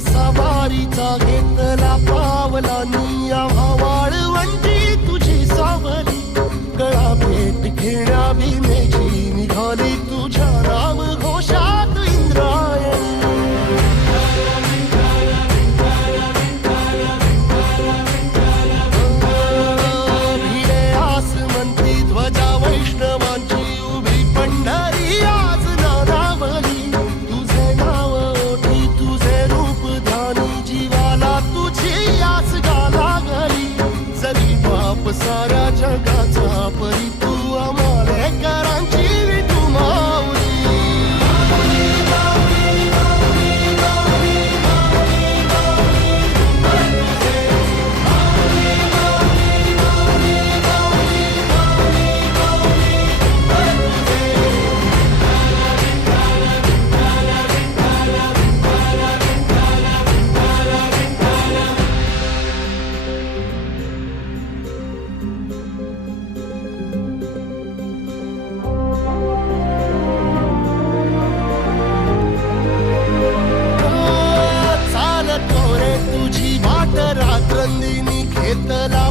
सवारीचा घेतला पावला निया वाळवंटी तुझी सावली गळा भेट घेण्या भीमेची निघाली तुझ्या राम घोषात इंद्रायणी भिडे आसमंती ध्वजा वैष्णवांची उभी पंढरी आज नानावली तुझे नाव ओठी तुझे रूप ध्यानी जीवाला तुझी आस गाला गली जरी बाप साऱ्या जगाचा परी तू आमालेकरांची विठू माऊली रात्रंदिनी घेतला